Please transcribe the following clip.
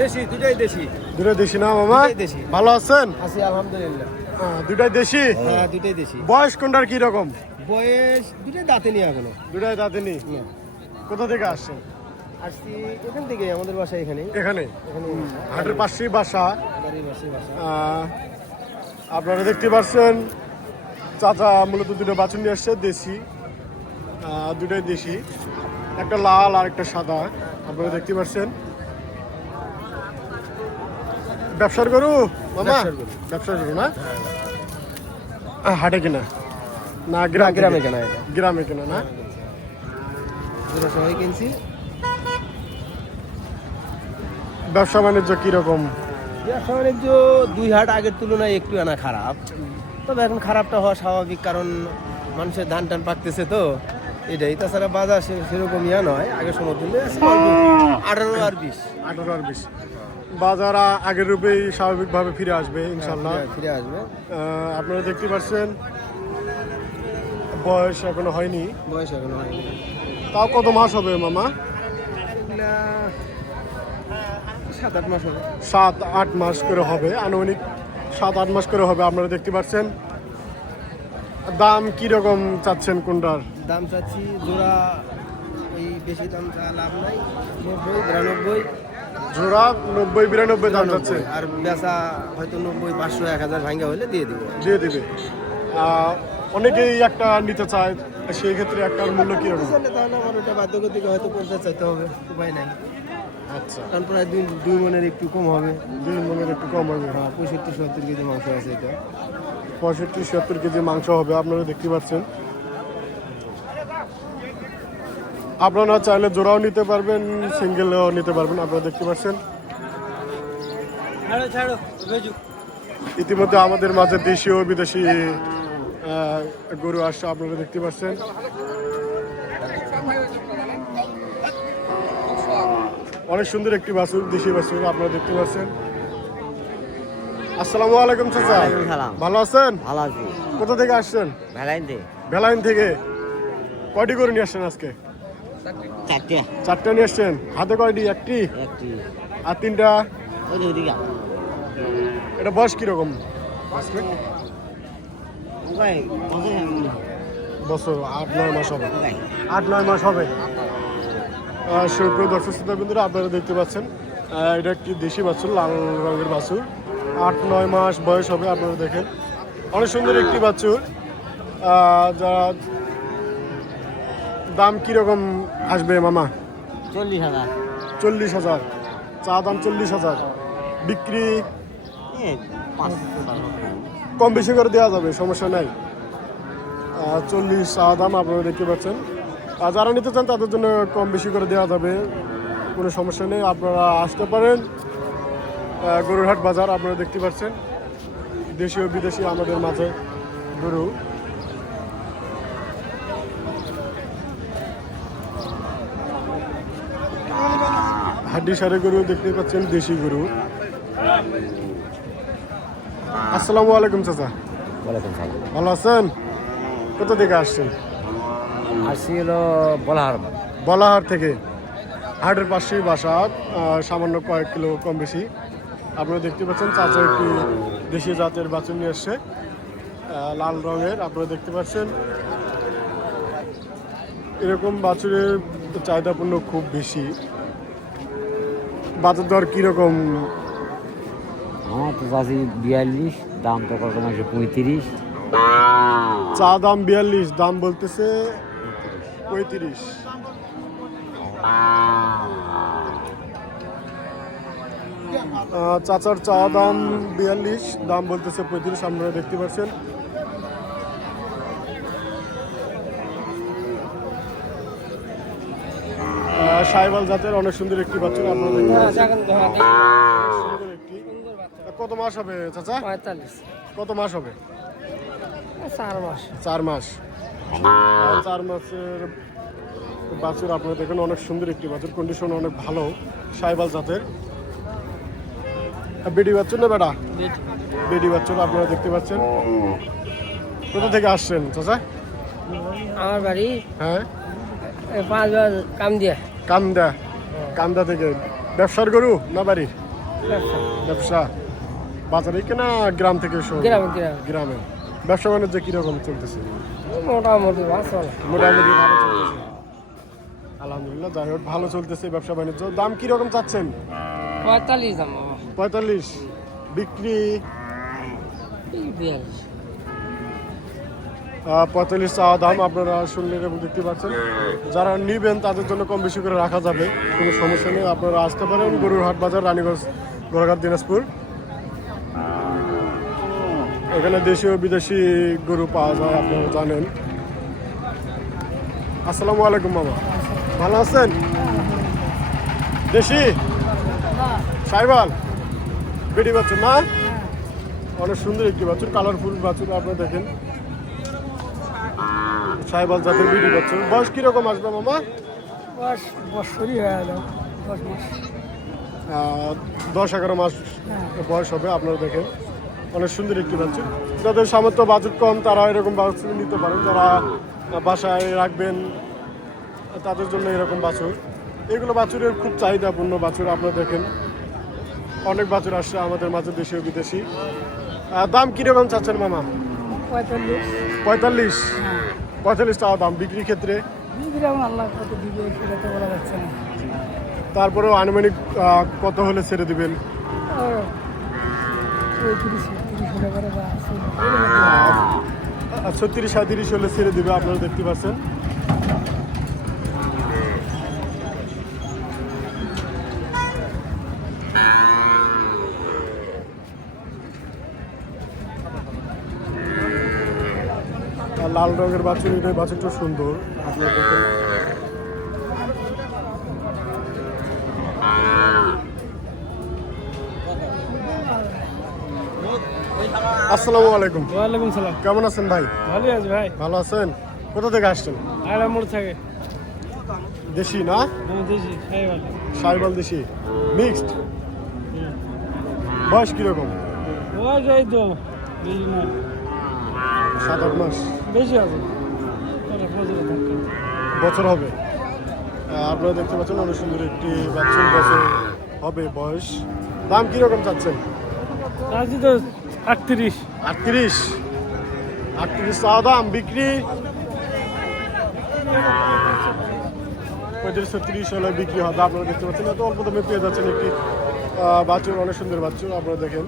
দেশি, দুটাই দেশি। দুটাই দেশি না মামা? দুটাই দেশি। ভালো আছেন? আছি আলহামদুলিল্লাহ। দুটাই দেশি? হ্যাঁ, দুটাই দেশি। বয়স কোনটার কি রকম? বয়স দুটাই দাঁতে নিয়ে এখনো। দুটাই দাঁতেনি। কোথা থেকে আসছেন? আসছি এখান থেকে, আমাদের বাসা এখানে। এখানে এখানে হাটের পাশেই বাসা। বাড়ির পাশেই বাসা। আপনারা দেখতে পাচ্ছেন চাচা মূলত দুটো বাছুর নিয়ে আসছে দেশি। দুটাই দেশি, একটা লাল আর একটা সাদা। আপনারা দেখতে পাচ্ছেন ব্যবসার গরু মামা? ব্যবসার গরু না? হাটে কিনা না গ্রামে কেনা? এটা গ্রামে কিনা না? দুটো সবাই কিনছি। ব্যবসা বাণিজ্য কিরকম? ব্যবসা বাণিজ্য 2 হাট আগের তুলনায় একটু আনা খারাপ, তবে এখন খারাপটা হওয়া স্বাভাবিক, কারণ মানুষের ধান টান পাকতেছে তো এটাই। তাছাড়া বাজার সেরকম ইয়া নয় আগের সময় তুললে। 18 আর 20। 18 আর 20 বাজার আগের রূপেই স্বাভাবিকভাবে ফিরে আসবে ইনশাল্লাহ। ফিরে আসবে। আপনারা দেখতে পাচ্ছেন বয়স এখনো হয়নি। বয়স এখনো হয়নি। তাও কত মাস হবে মামা? 7-8 মাস হবে। 7-8 মাস করে হবে, আনুমানিক 7-8 মাস করে হবে। আপনারা দেখতে পাচ্ছেন দাম কিরকম চাচ্ছেন কোনটার? দাম চাচ্ছি জোড়া, ওই বেশি দাম চা লাভ নাই, 90-92। জোড়া 90-92 দাম যাচ্ছে। আর বেচা হয়তো 90-500-1000 ভাঙ্গা হলে দিয়ে দিব। দিয়ে দিবে। অনেকেই একটা নিতে চায়, সেই ক্ষেত্রে একটার মূল্য কিরকম? তাহলে আমার ওটা বাধ্যগতিক হয়তো 50 চাইতে হবে, উপায় নাই। আচ্ছা, কারণ প্রায় 2 মনের একটু কম হবে। 2 মনের একটু কম হবে। হ্যাঁ, 65-70 কেজি মাংস আছে এটা। 65-70 কেজি মাংস হবে। আপনারা দেখতে পাচ্ছেন। আপনারা চাইলে জোড়াও নিতে পারবেন, সিঙ্গেলও নিতে পারবেন। আপনারা দেখতে পাচ্ছেন ইতিমধ্যে আমাদের মাঝে দেশীয় ও বিদেশি গরু আসছে। আপনারা দেখতে পাচ্ছেন অনেক সুন্দর একটি বাছুর, দেশি বাছুর। আপনারা দেখতে পাচ্ছেন। আসসালামু আলাইকুম চাচা, ভালো আছেন? ভালো আছি। কোথা থেকে আসছেন? ভেলাইন থেকে। কয়টি গরু নিয়ে আসছেন আজকে? 4টা নিয়ে আসছেন। হাতে কয়টি? একটি আর 3টা? এটা বয়স কিরকম? বছর 8-9 মাস হবে। 8-9 মাস হবে। সুপ্রিয় দর্শক শ্রোতা বিন্দুরা, আপনারা দেখতে পাচ্ছেন এটা একটি দেশি বাছুর, লাল রঙের বাছুর। 8-9 মাস বয়স হবে। আপনারা দেখেন অনেক সুন্দর একটি বাছুর। যা দাম কিরকম আসবে মামা? 40,000 চা দাম। 40,000 বিক্রি কম বেশি করে দেওয়া যাবে, সমস্যা নাই। 40 চা দাম। আপনারা দেখতে পাচ্ছেন। আর যারা নিতে চান তাদের জন্য কম বেশি করে দেওয়া যাবে, কোনো সমস্যা নেই। আপনারা আসতে পারেন গরুরহাট বাজার। আপনারা দেখতে পাচ্ছেন দেশীয় বিদেশি আমাদের মাঝে গরু। হাড্ডি সারে গরু দেখতে পাচ্ছেন, দেশি গরু। আসসালামু আলাইকুম চাচা, ভালো আছেন? কোথা থেকে আসছেন? আসছি হলো বলাহার থেকে। হাটের পাশেই বাসা, সামান্য কয়েক কিলো কম বেশি। আপনারা দেখতে পাচ্ছেন চাচা একটি দেশি জাতের বাছুর নিয়ে আসছে, লাল রঙের। আপনারা দেখতে পাচ্ছেন এরকম বাছুরের চাহিদাপূর্ণ খুব বেশি। বাজার দর কিরকম? আমার তো চাষি 42, দাম তো কত মাসে 35। চা দাম 42, দাম বলতেছে 35। চাচার চা দাম 42, দাম বলতেছে 35। আপনারা দেখতে পাচ্ছেন সাইবাল জাতের অনেক সুন্দর একটি বাছুর। আপনারা দেখতে পাচ্ছেন সুন্দর একটি। কত মাস হবে চাচা? 45। কত মাস হবে? 4 মাস। 4 মাস। 4 মাসের বাছুর। আপনারা দেখেন অনেক সুন্দর একটি বাছুর, কন্ডিশন অনেক ভালো, সাইবাল জাতের। বেডি বাছুর না বেটা? বেডি বাছুর। আপনারা দেখতে পাচ্ছেন। কোথা থেকে আসছেন চাচা? আমার বাড়ি হ্যাঁ, 5 কামদিয়া। কামদা। কামদা থেকে। ব্যবসার গরু না বাড়ি? ব্যবসা বাজারে কেনা গ্রাম থেকে শহর? গ্রামে গ্রামে গ্রামে। ব্যবসা বাণিজ্য কিরকম চলতেছে? মোটামুটি ভালো মোটামুটি ভালো চলতেছে, আলহামদুলিল্লাহ। যাই হোক, ভালো চলতেছে ব্যবসা বাণিজ্য। দাম কিরকম চাচ্ছেন? 45 দাম 45, বিক্রি 45 চাওয়া দাম। আপনারা শুনলেন এবং দেখতে পাচ্ছেন। যারা নিবেন তাদের জন্য কম বেশি করে রাখা যাবে, কোনো সমস্যা নেই। আপনারা আসতে পারেন গরুর হাট বাজার, রানীগঞ্জ, গোলাঘাট, দিনাজপুর। এখানে দেশীয় বিদেশি গরু পাওয়া যায়, আপনারা জানেন। আসসালামু আলাইকুম মামা, ভালো আছেন? দেশি সাইবাল বেটি বাছুর না? অনেক সুন্দর একটি বাছুর, কালারফুল বাছুর। আপনারা দেখেন সাইবাল জাতের বেটি বাছুর। বয়স কিরকম আসবে মামা? বছরই হয়ে গেল 10 মাস 10-11 মাস বয়স হবে। আপনারা দেখেন অনেক সুন্দর একটি বাছুর। যাদের সামর্থ্য বাজেট কম তারা এরকম বাছুর নিতে পারেন। যারা বাসায় রাখবেন তাদের জন্য এরকম বাছুর। এগুলো বাছুরের খুব চাহিদাপূর্ণ বাছুর। আপনারা দেখেন অনেক বাছুর আসছে আমাদের মাঝে, দেশীয় বিদেশি। দাম কিরকম চাচ্ছেন মামা? 45। 45 টাকা দাম। বিক্রির ক্ষেত্রে আল্লাহ কত দিবে সেটা তো বলা যাচ্ছে না। তারপরেও আনুমানিক কত হলে ছেড়ে দিবেন? 36-37 হলে ছেড়ে দিবে। আপনারা দেখতে পাচ্ছেন। লাল রঙের বাছুর, এটা বাছুরটা সুন্দর। আপনারা দেখেন আসসালামু আলাইকুম। ওয়ালাইকুম সালাম। কেমন আছেন ভাই? ভালোই আছে ভাই। ভালো আছেন? কোথা থেকে আসছেন? আরামুর থাকে দেশি না? দেশি সাইবাল। সাইবাল দেশি মিক্সড। বয়স কিরকম? বয়স এই তো বেশি না, 7-8 মাস বেশি আছে, বছর হবে। আপনারা দেখতে পাচ্ছেন অনেক সুন্দর একটি বাচ্চা, বছর হবে বয়স। দাম কিরকম চাচ্ছেন? রাজি তো 38। 38 চাওয়া দাম। বিক্রি 35-36 হলে বিক্রি হবে। আপনারা দেখতে পাচ্ছেন এত অল্প দামে পেয়ে যাচ্ছেন একটি বাছুর, অনেক সুন্দর বাছুর। আপনারা দেখেন